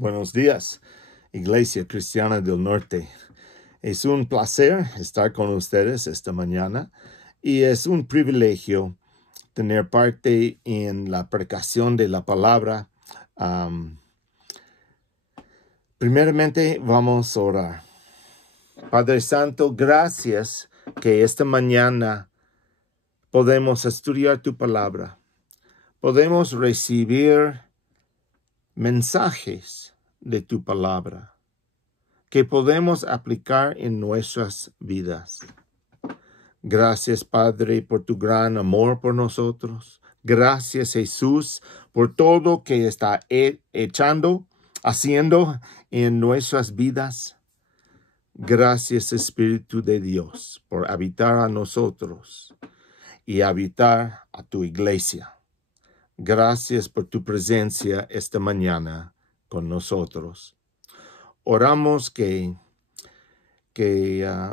Buenos días, Iglesia Cristiana del Norte. Es un placer estar con ustedes esta mañana y es un privilegio tener parte en la predicación de la palabra. Primeramente vamos a orar. Padre Santo, gracias que esta mañana podemos estudiar tu palabra. Podemos recibir mensajes de tu palabra que podemos aplicar en nuestras vidas. Gracias, Padre, por tu gran amor por nosotros. Gracias, Jesús, por todo que está haciendo en nuestras vidas. Gracias, Espíritu de Dios, por habitar a nosotros y habitar a tu iglesia. Gracias por tu presencia esta mañana con nosotros. Oramos que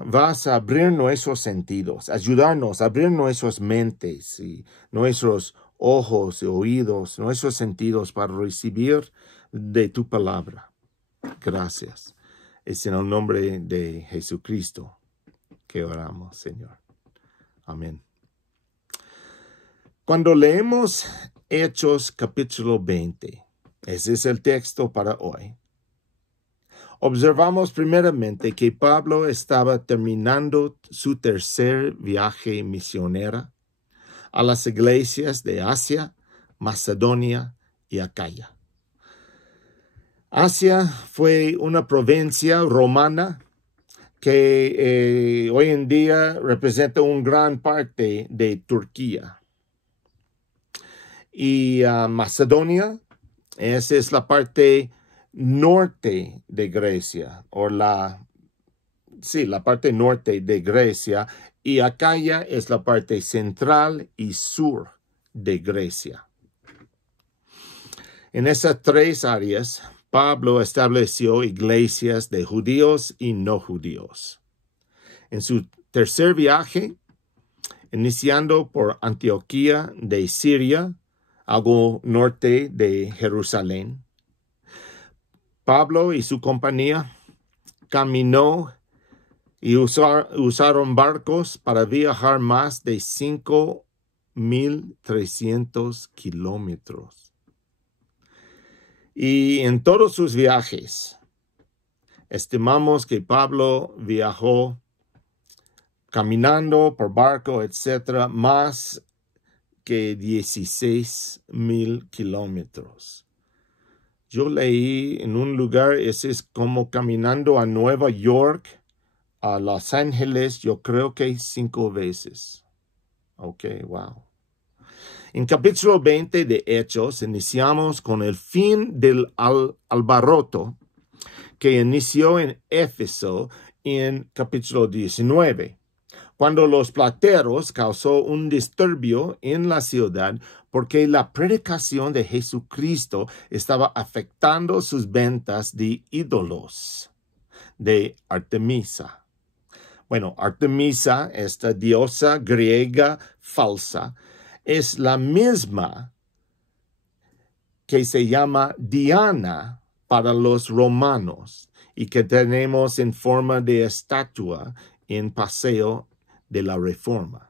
vas a abrir nuestros sentidos, ayudarnos a abrir nuestras mentes y nuestros ojos y oídos, nuestros sentidos para recibir de tu palabra. Gracias. Es en el nombre de Jesucristo que oramos, Señor. Amén. Cuando leemos Hechos capítulo 20, ese es el texto para hoy. Observamos primeramente que Pablo estaba terminando su tercer viaje misionero a las iglesias de Asia, Macedonia y Acaya. Asia fue una provincia romana que hoy en día representa una gran parte de Turquía. Y Macedonia, esa es la parte norte de Grecia, la parte norte de Grecia, y Acaya es la parte central y sur de Grecia. En esas tres áreas, Pablo estableció iglesias de judíos y no judíos. En su tercer viaje, iniciando por Antioquía de Siria, algo norte de Jerusalén, Pablo y su compañía caminó y usaron barcos para viajar más de 5,300 kilómetros. Y en todos sus viajes, estimamos que Pablo viajó caminando por barco, etcétera, más que 16,000 kilómetros. Yo leí en un lugar, ese es como caminando a Nueva York, a Los Ángeles, yo creo que 5 veces. Ok, wow. En capítulo 20 de Hechos, iniciamos con el fin del alboroto que inició en Éfeso en capítulo 19. Cuando los plateros causó un disturbio en la ciudad porque la predicación de Jesucristo estaba afectando sus ventas de ídolos de Artemisa. Bueno, Artemisa, esta diosa griega falsa, es la misma que se llama Diana para los romanos y que tenemos en forma de estatua en Paseo de la Reforma.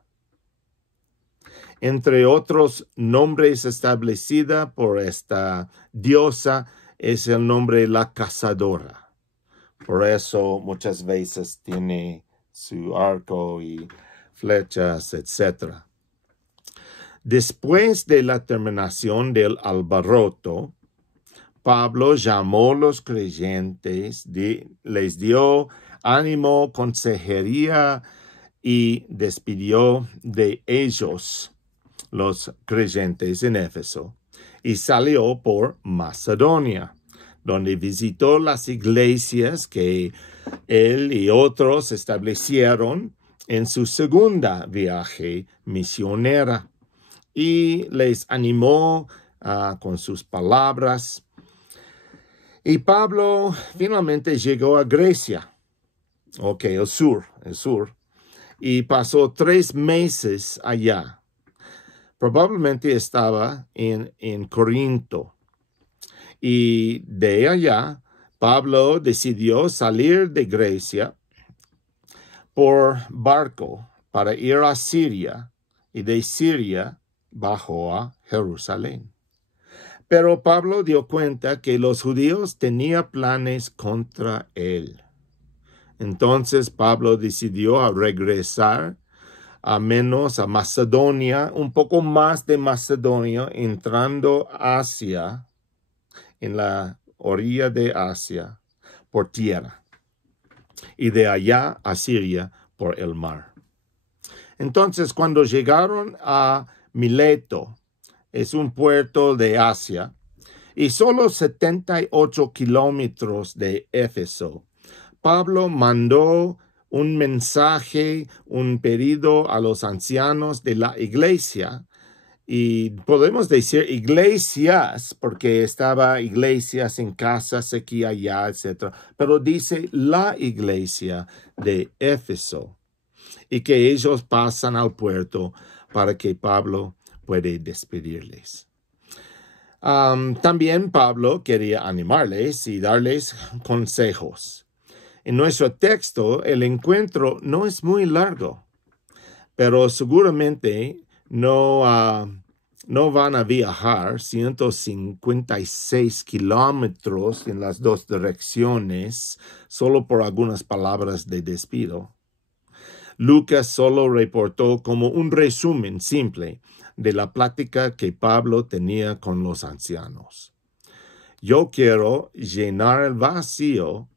Entre otros nombres establecida por esta diosa es el nombre la cazadora. Por eso muchas veces tiene su arco y flechas, etc. Después de la terminación del alboroto, Pablo llamó a los creyentes, les dio ánimo, consejería y despidió de ellos, los creyentes en Éfeso, y salió por Macedonia, donde visitó las iglesias que él y otros establecieron en su segunda viaje misionera, y les animó con sus palabras. Y Pablo finalmente llegó a Grecia, el sur, y pasó 3 meses allá. Probablemente estaba en Corinto. Y de allá, Pablo decidió salir de Grecia por barco para ir a Siria, y de Siria bajó a Jerusalén. Pero Pablo dio cuenta que los judíos tenían planes contra él. Entonces Pablo decidió regresar a Macedonia, un poco más de Macedonia, entrando Asia, en la orilla de Asia, por tierra, y de allá a Siria por el mar. Entonces, cuando llegaron a Mileto, es un puerto de Asia, y solo 78 kilómetros de Éfeso, Pablo mandó un mensaje, un pedido a los ancianos de la iglesia, y podemos decir iglesias, porque estaba iglesias en casas aquí, allá, etc. Pero dice la iglesia de Éfeso, y que ellos pasan al puerto para que Pablo pueda despedirles. También Pablo quería animarles y darles consejos. En nuestro texto, el encuentro no es muy largo, pero seguramente no van a viajar 156 kilómetros en las dos direcciones solo por algunas palabras de despido. Lucas solo reportó como un resumen simple de la plática que Pablo tenía con los ancianos. Yo quiero llenar el vacío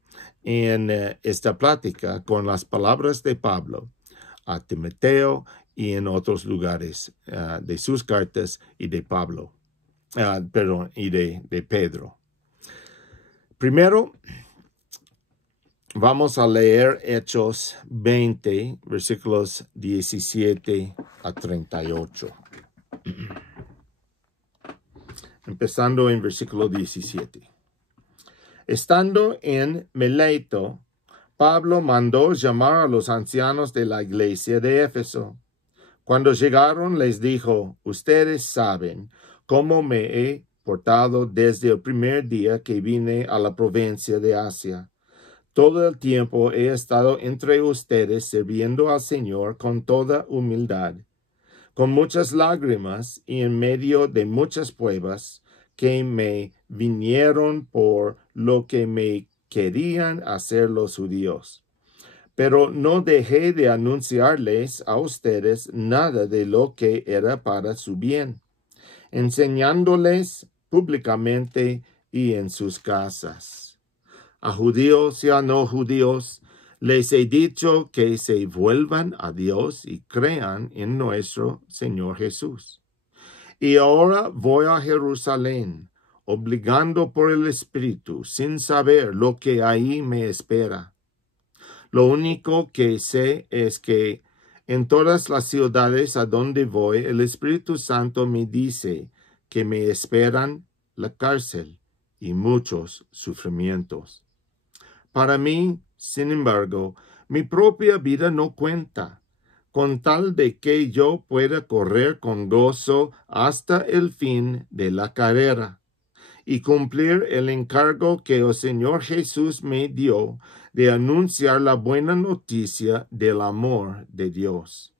en esta plática con las palabras de Pablo a Timoteo y en otros lugares de sus cartas y de Pablo, y de Pedro. Primero, vamos a leer Hechos 20, versículos 17 a 38. Empezando en versículo 17. Estando en Mileto, Pablo mandó llamar a los ancianos de la iglesia de Éfeso. Cuando llegaron les dijo, ustedes saben cómo me he portado desde el primer día que vine a la provincia de Asia. Todo el tiempo he estado entre ustedes sirviendo al Señor con toda humildad, con muchas lágrimas y en medio de muchas pruebas que me vinieron por lo que me querían hacer los judíos. Pero no dejé de anunciarles a ustedes nada de lo que era para su bien, enseñándoles públicamente y en sus casas. A judíos y a no judíos les he dicho que se vuelvan a Dios y crean en nuestro Señor Jesús. Y ahora voy a Jerusalén, obligando por el Espíritu, sin saber lo que ahí me espera. Lo único que sé es que en todas las ciudades a donde voy, el Espíritu Santo me dice que me esperan la cárcel y muchos sufrimientos. Para mí, sin embargo, mi propia vida no cuenta, con tal de que yo pueda correr con gozo hasta el fin de la carrera y cumplir el encargo que el Señor Jesús me dio de anunciar la buena noticia del amor de Dios.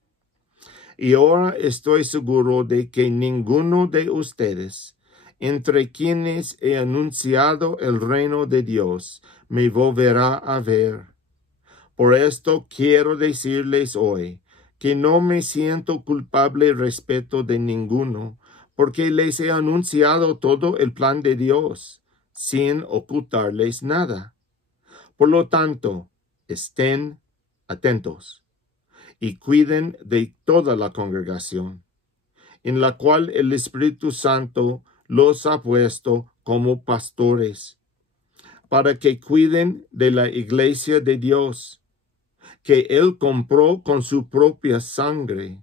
Y ahora estoy seguro de que ninguno de ustedes, entre quienes he anunciado el reino de Dios, me volverá a ver. Por esto quiero decirles hoy que no me siento culpable respecto de ninguno, porque les he anunciado todo el plan de Dios, sin ocultarles nada. Por lo tanto, estén atentos y cuiden de toda la congregación, en la cual el Espíritu Santo los ha puesto como pastores, para que cuiden de la iglesia de Dios, que Él compró con su propia sangre.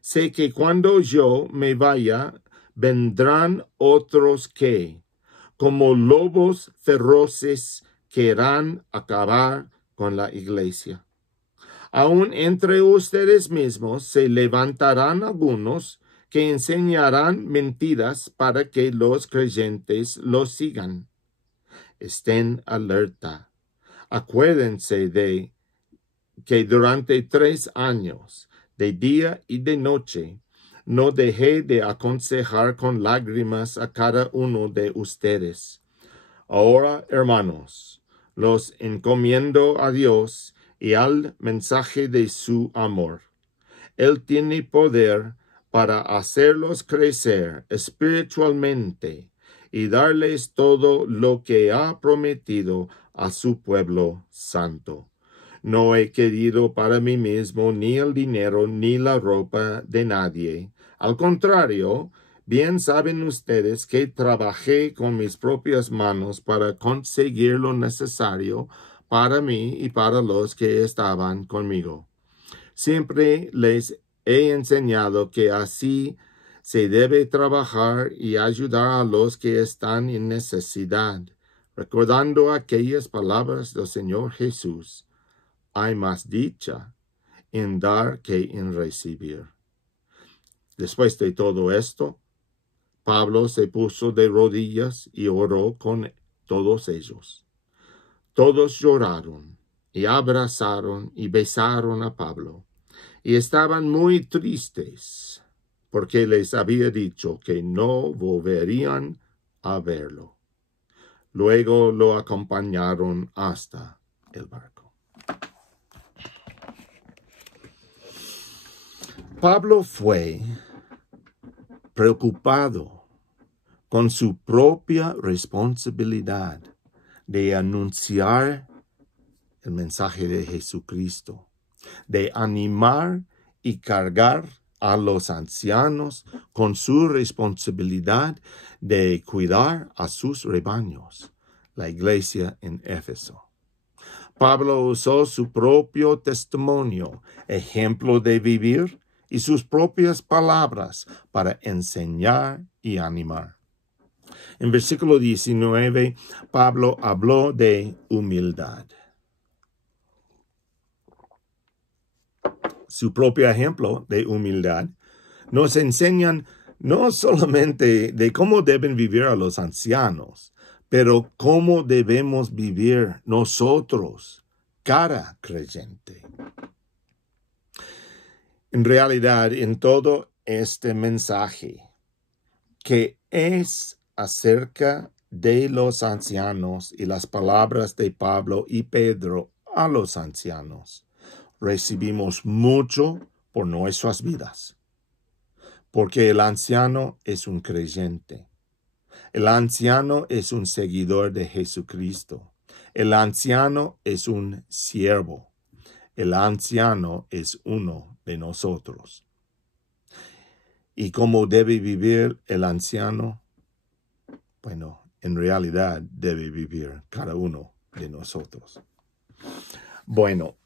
Sé que cuando yo me vaya, vendrán otros que, como lobos feroces, querrán acabar con la iglesia. Aun entre ustedes mismos se levantarán algunos que enseñarán mentiras para que los creyentes los sigan. Estén alerta. Acuérdense de que durante 3 años, de día y de noche, no dejé de aconsejar con lágrimas a cada uno de ustedes. Ahora, hermanos, los encomiendo a Dios y al mensaje de su amor. Él tiene poder para hacerlos crecer espiritualmente y darles todo lo que ha prometido a su pueblo santo. No he querido para mí mismo ni el dinero ni la ropa de nadie. Al contrario, bien saben ustedes que trabajé con mis propias manos para conseguir lo necesario para mí y para los que estaban conmigo. Siempre les he enseñado que así se debe trabajar y ayudar a los que están en necesidad, recordando aquellas palabras del Señor Jesús. Hay más dicha en dar que en recibir. Después de todo esto, Pablo se puso de rodillas y oró con todos ellos. Todos lloraron y abrazaron y besaron a Pablo, y estaban muy tristes, porque les había dicho que no volverían a verlo. Luego lo acompañaron hasta el barco. Pablo fue preocupado con su propia responsabilidad de anunciar el mensaje de Jesucristo, de animar y cargar a los ancianos con su responsabilidad de cuidar a sus rebaños, la iglesia en Éfeso. Pablo usó su propio testimonio, ejemplo de vivir, y sus propias palabras para enseñar y animar. En versículo 19, Pablo habló de humildad. Su propio ejemplo de humildad nos enseñan no solamente de cómo deben vivir a los ancianos, pero cómo debemos vivir nosotros, cada creyente. En realidad, en todo este mensaje, que es acerca de los ancianos y las palabras de Pablo y Pedro a los ancianos, recibimos mucho por nuestras vidas, porque el anciano es un creyente. El anciano es un seguidor de Jesucristo. El anciano es un siervo. El anciano es uno de nosotros. ¿Y cómo debe vivir el anciano? Bueno, en realidad debe vivir cada uno de nosotros. Bueno,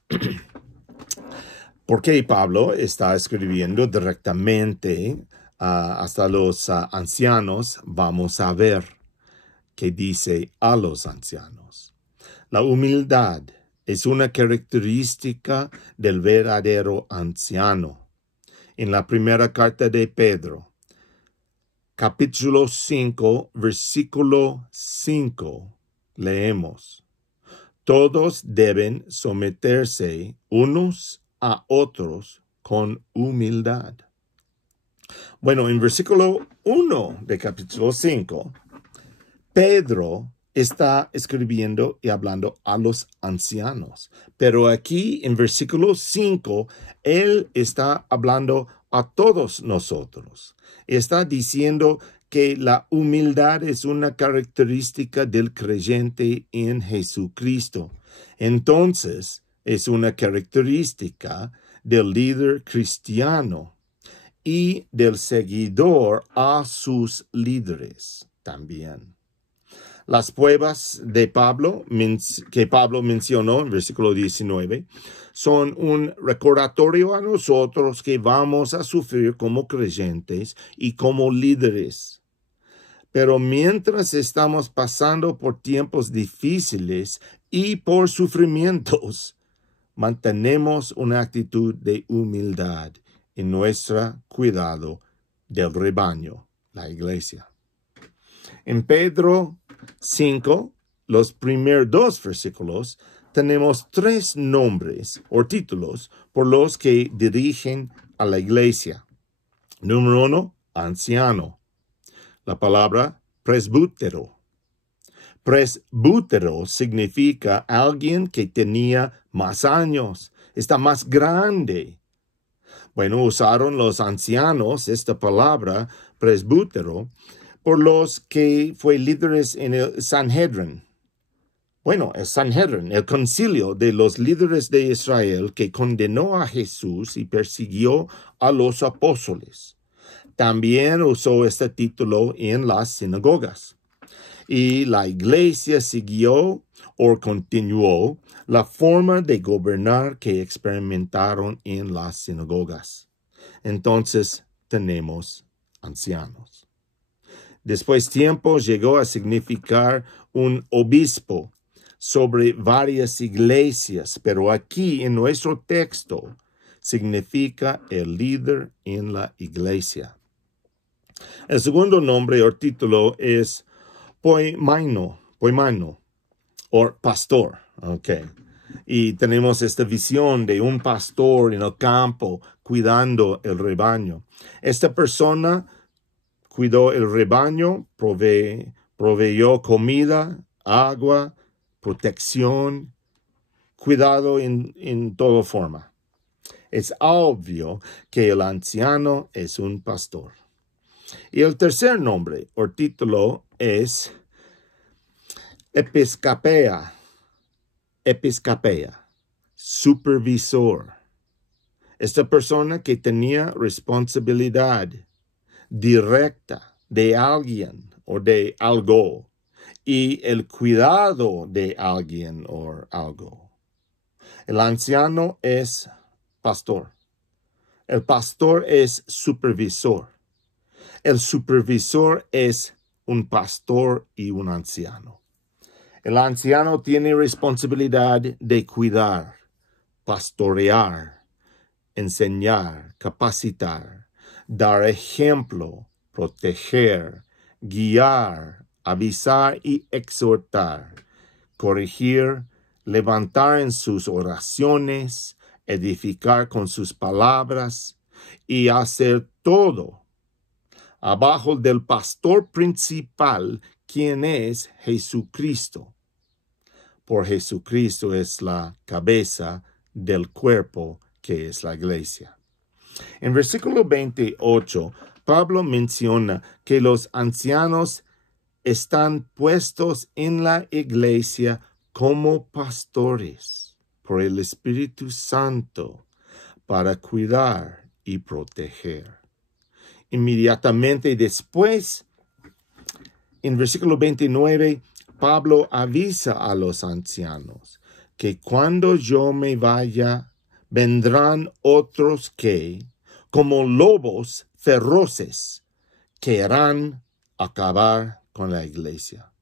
¿por qué Pablo está escribiendo directamente hasta los ancianos? Vamos a ver qué dice a los ancianos. La humildad es una característica del verdadero anciano. En la primera carta de Pedro, capítulo 5, versículo 5, leemos: todos deben someterse unos a otros con humildad. Bueno, en versículo 1 de capítulo 5, Pedro está escribiendo y hablando a los ancianos. Pero aquí en versículo 5, él está hablando a todos nosotros. Está diciendo que la humildad es una característica del creyente en Jesucristo. Entonces, es una característica del líder cristiano y del seguidor a sus líderes también. Las pruebas de Pablo, que Pablo mencionó en versículo 19, son un recordatorio a nosotros que vamos a sufrir como creyentes y como líderes. Pero mientras estamos pasando por tiempos difíciles y por sufrimientos, mantenemos una actitud de humildad en nuestro cuidado del rebaño, la iglesia. En Pedro 5, los primeros 2 versículos, tenemos 3 nombres o títulos por los que dirigen a la iglesia. Número 1, anciano. La palabra presbútero. Presbútero significa alguien que tenía más años, está más grande. Bueno, usaron los ancianos esta palabra presbútero por los que fue líderes en el Sanhedrin. Bueno, el Sanhedrin, el concilio de los líderes de Israel que condenó a Jesús y persiguió a los apóstoles. También usó este título en las sinagogas. Y la iglesia siguió o continuó la forma de gobernar que experimentaron en las sinagogas. Entonces tenemos ancianos. Después tiempo llegó a significar un obispo sobre varias iglesias, pero aquí en nuestro texto significa el líder en la iglesia. El segundo nombre o título es poimaino, o pastor. Okay. Y tenemos esta visión de un pastor en el campo cuidando el rebaño. Esta persona cuidó el rebaño, proveyó comida, agua, protección, cuidado en toda forma. Es obvio que el anciano es un pastor. Y el tercer nombre o título es episcopea, supervisor. Esta persona que tenía responsabilidad directa de alguien o de algo y el cuidado de alguien o algo. El anciano es pastor. El pastor es supervisor. El supervisor es un pastor y un anciano. El anciano tiene responsabilidad de cuidar, pastorear, enseñar, capacitar, dar ejemplo, proteger, guiar, avisar y exhortar, corregir, levantar en sus oraciones, edificar con sus palabras y hacer todo abajo del pastor principal, quien es Jesucristo. Por Jesucristo es la cabeza del cuerpo que es la iglesia. En versículo 28, Pablo menciona que los ancianos están puestos en la iglesia como pastores por el Espíritu Santo para cuidar y proteger. Inmediatamente después, en versículo 29, Pablo avisa a los ancianos que cuando yo me vaya, vendrán otros que, como lobos feroces, querrán acabar con la iglesia.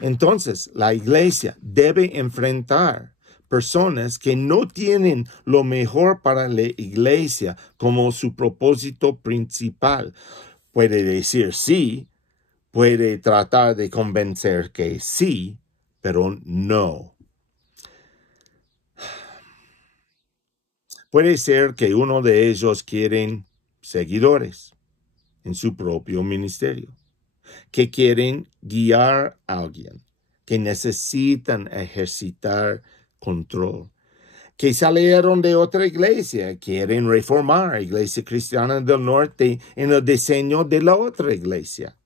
Entonces, la iglesia debe enfrentar personas que no tienen lo mejor para la iglesia como su propósito principal. Puede decir sí, puede tratar de convencer que sí, pero no. Puede ser que uno de ellos quieren seguidores en su propio ministerio, que quieren guiar a alguien, que necesitan ejercitar control, que salieron de otra iglesia, quieren reformar Iglesia Cristiana del Norte en el diseño de la otra iglesia.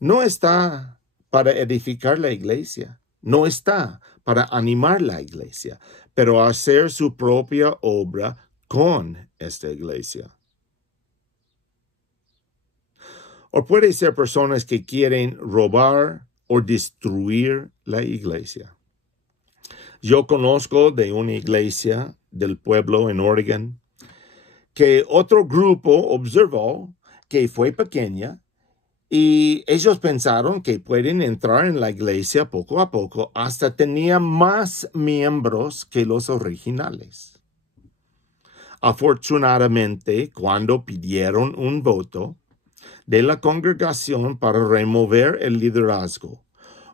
No está para edificar la iglesia, no está para animar la iglesia, pero hacer su propia obra con esta iglesia. O puede ser personas que quieren robar o destruir la iglesia. Yo conozco de una iglesia del pueblo en Oregon que otro grupo observó que fue pequeña y ellos pensaron que pueden entrar en la iglesia poco a poco hasta tenía más miembros que los originales. Afortunadamente, cuando pidieron un voto de la congregación para remover el liderazgo,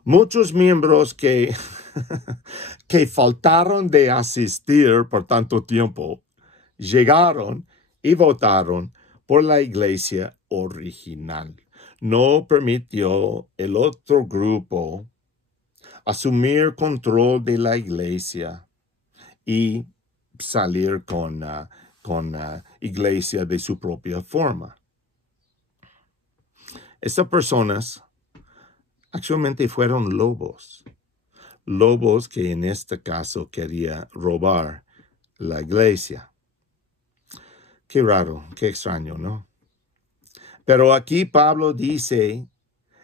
muchos miembros que faltaron de asistir por tanto tiempo, llegaron y votaron por la iglesia original. No permitió el otro grupo asumir control de la iglesia y salir con iglesia de su propia forma. Estas personas actualmente fueron lobos que en este caso quería robar la iglesia. Qué raro, qué extraño, ¿no? Pero aquí Pablo dice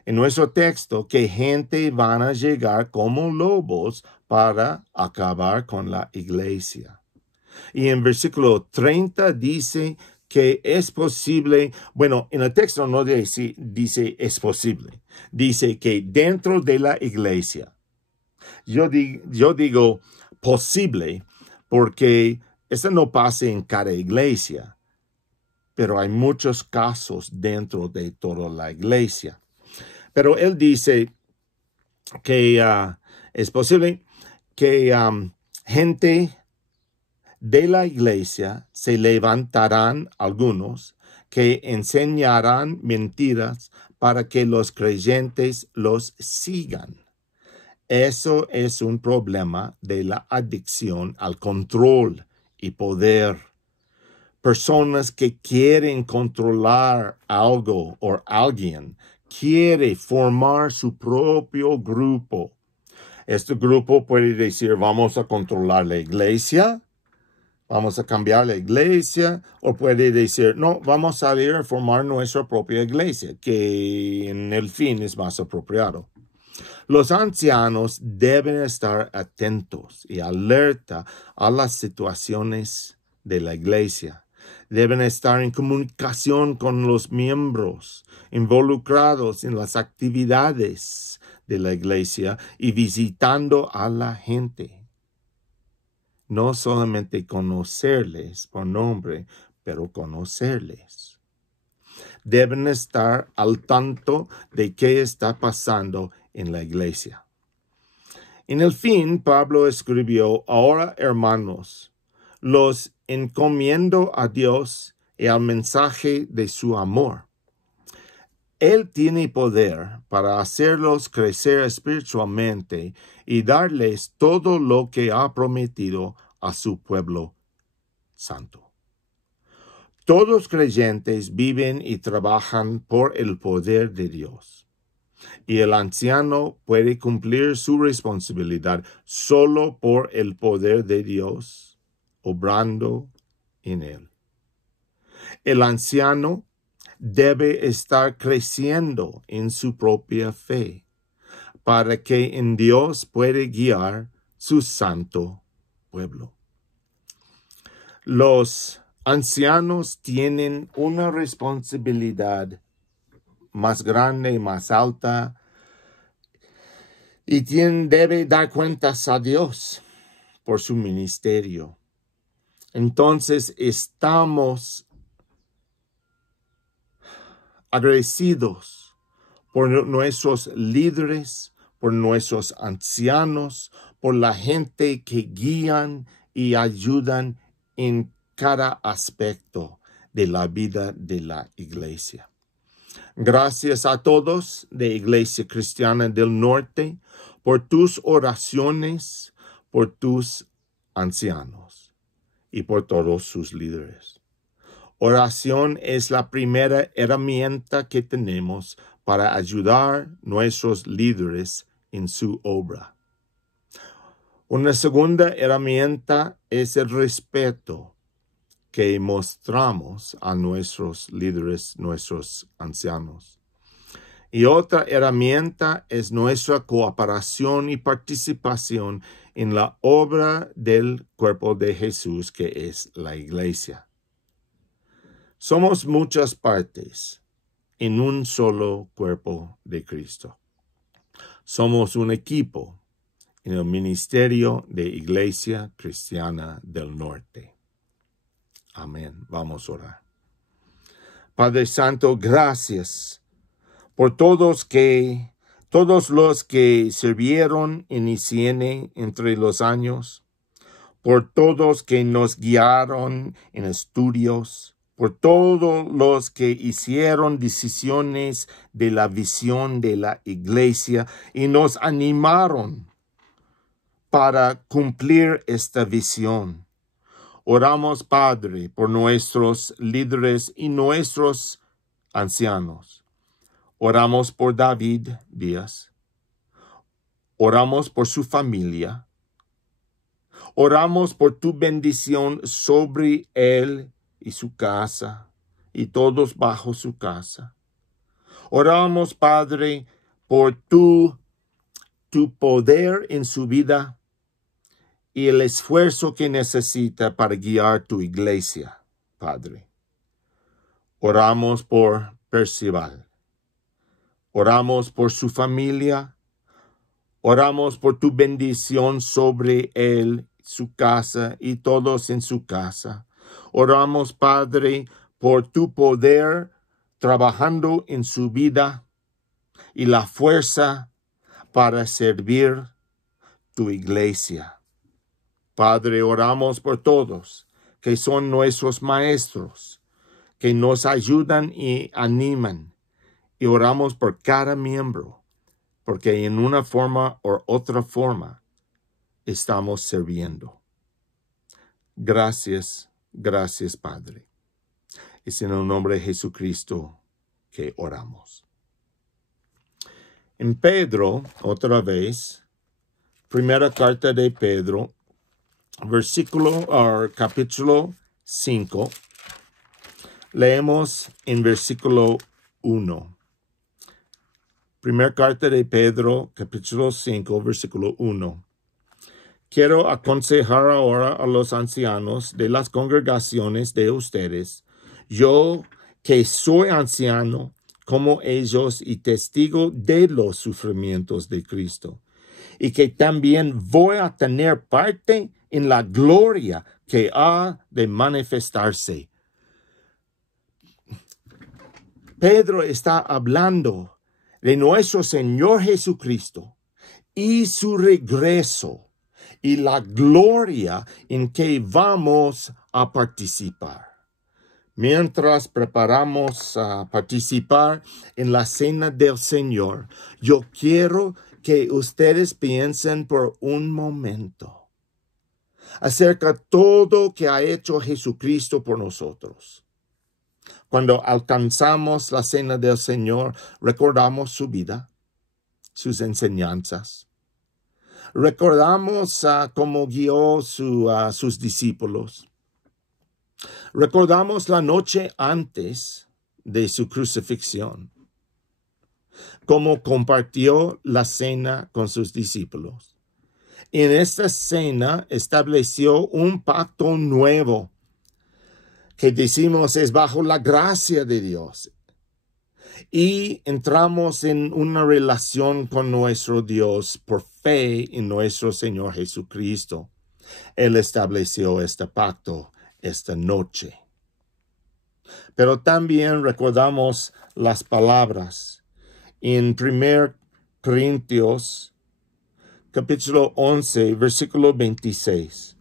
en nuestro texto que gente van a llegar como lobos para acabar con la iglesia. Y en versículo 30 dice que es posible, bueno, en el texto no dice es posible, dice que dentro de la iglesia. Yo digo posible porque esto no pasa en cada iglesia, pero hay muchos casos dentro de toda la iglesia. Pero él dice que es posible que gente de la iglesia se levantarán algunos que enseñarán mentiras para que los creyentes los sigan. Eso es un problema de la adicción al control y poder. Personas que quieren controlar algo o alguien, quiere formar su propio grupo. Este grupo puede decir, vamos a controlar la iglesia, vamos a cambiar la iglesia, o puede decir, no, vamos a salir a formar nuestra propia iglesia, que en el fin es más apropiado. Los ancianos deben estar atentos y alerta a las situaciones de la iglesia. Deben estar en comunicación con los miembros involucrados en las actividades de la iglesia y visitando a la gente. No solamente conocerles por nombre, pero conocerles. Deben estar al tanto de qué está pasando en la iglesia. En el fin, Pablo escribió, ahora, hermanos, los encomiendo a Dios y al mensaje de su amor. Él tiene poder para hacerlos crecer espiritualmente y darles todo lo que ha prometido a su pueblo santo. Todos creyentes viven y trabajan por el poder de Dios. Y el anciano puede cumplir su responsabilidad solo por el poder de Dios, obrando en él. El anciano debe estar creciendo en su propia fe, para que en Dios puede guiar su santo pueblo. Los ancianos tienen una responsabilidad más grande y más alta, y debe dar cuentas a Dios por su ministerio. Entonces estamos agradecidos por nuestros líderes, por nuestros ancianos, por la gente que guían y ayudan en cada aspecto de la vida de la iglesia. Gracias a todos de Iglesia Cristiana del Norte por tus oraciones, por tus ancianos y por todos sus líderes. Oración es la primera herramienta que tenemos para ayudar a nuestros líderes en su obra. Una segunda herramienta es el respeto que mostramos a nuestros líderes, nuestros ancianos. Y otra herramienta es nuestra cooperación y participación en la obra del cuerpo de Jesús, que es la iglesia. Somos muchas partes en un solo cuerpo de Cristo. Somos un equipo en el ministerio de Iglesia Cristiana del Norte. Amén. Vamos a orar. Padre Santo, gracias por todos los que sirvieron en ICN entre los años, por todos que nos guiaron en estudios, por todos los que hicieron decisiones de la visión de la iglesia y nos animaron para cumplir esta visión. Oramos, Padre, por nuestros líderes y nuestros ancianos. Oramos por David Díaz. Oramos por su familia. Oramos por tu bendición sobre él y su casa y todos bajo su casa. Oramos, Padre, por tu poder en su vida y el esfuerzo que necesita para guiar tu iglesia, Padre. Oramos por Percival. Oramos por su familia. Oramos por tu bendición sobre él, su casa y todos en su casa. Oramos, Padre, por tu poder trabajando en su vida y la fuerza para servir tu iglesia. Padre, oramos por todos que son nuestros maestros, que nos ayudan y animan. Y oramos por cada miembro, porque en una forma u otra forma estamos sirviendo. Gracias, gracias, Padre. Es en el nombre de Jesucristo que oramos. En Pedro, otra vez, primera carta de Pedro, capítulo 5, leemos en versículo 1. Primera carta de Pedro, capítulo 5, versículo 1. Quiero aconsejar ahora a los ancianos de las congregaciones de ustedes, yo que soy anciano como ellos y testigo de los sufrimientos de Cristo, y que también voy a tener parte en la gloria que ha de manifestarse. Pedro está hablando de nuestro Señor Jesucristo y su regreso y la gloria en que vamos a participar. Mientras preparamos a participar en la cena del Señor, yo quiero que ustedes piensen por un momento acerca de todo que ha hecho Jesucristo por nosotros. Cuando alcanzamos la cena del Señor, recordamos su vida, sus enseñanzas. Recordamos cómo guió sus discípulos. Recordamos la noche antes de su crucifixión, cómo compartió la cena con sus discípulos. En esta cena estableció un pacto nuevo que decimos es bajo la gracia de Dios. Y entramos en una relación con nuestro Dios por fe en nuestro Señor Jesucristo. Él estableció este pacto esta noche. Pero también recordamos las palabras en 1 Corintios capítulo 11, versículo 26.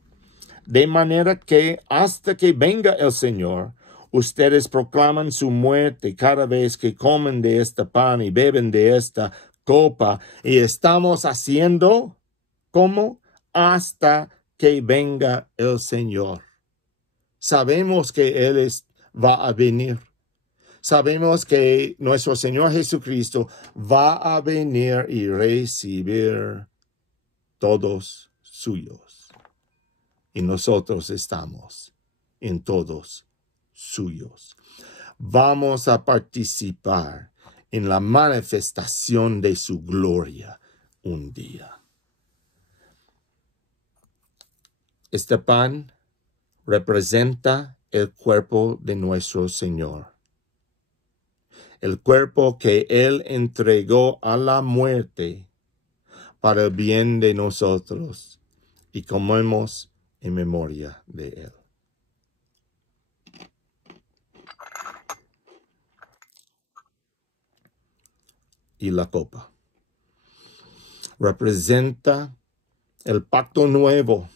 De manera que hasta que venga el Señor, ustedes proclaman su muerte cada vez que comen de este pan y beben de esta copa. Y estamos haciendo, ¿cómo? Hasta que venga el Señor. Sabemos que Él va a venir. Sabemos que nuestro Señor Jesucristo va a venir y recibir todos suyos. Y nosotros estamos en todos suyos. Vamos a participar en la manifestación de su gloria un día. Este pan representa el cuerpo de nuestro Señor. El cuerpo que Él entregó a la muerte para el bien de nosotros. Y comemos en memoria de Él. y la copa. Representa el pacto nuevo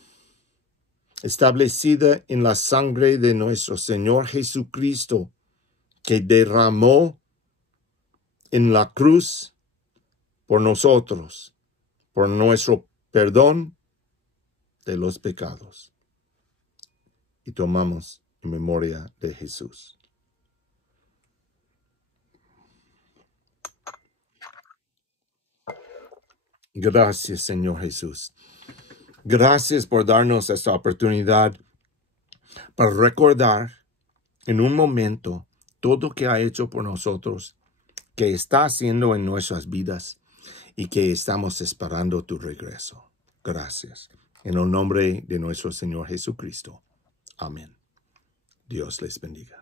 establecida en la sangre de nuestro Señor Jesucristo, que derramó en la cruz por nosotros, por nuestro perdón de los pecados. Y tomamos en memoria de Jesús. Gracias, Señor Jesús. Gracias por darnos esta oportunidad para recordar en un momento todo lo que ha hecho por nosotros, que está haciendo en nuestras vidas y que estamos esperando tu regreso. Gracias. En el nombre de nuestro Señor Jesucristo. Amén. Dios les bendiga.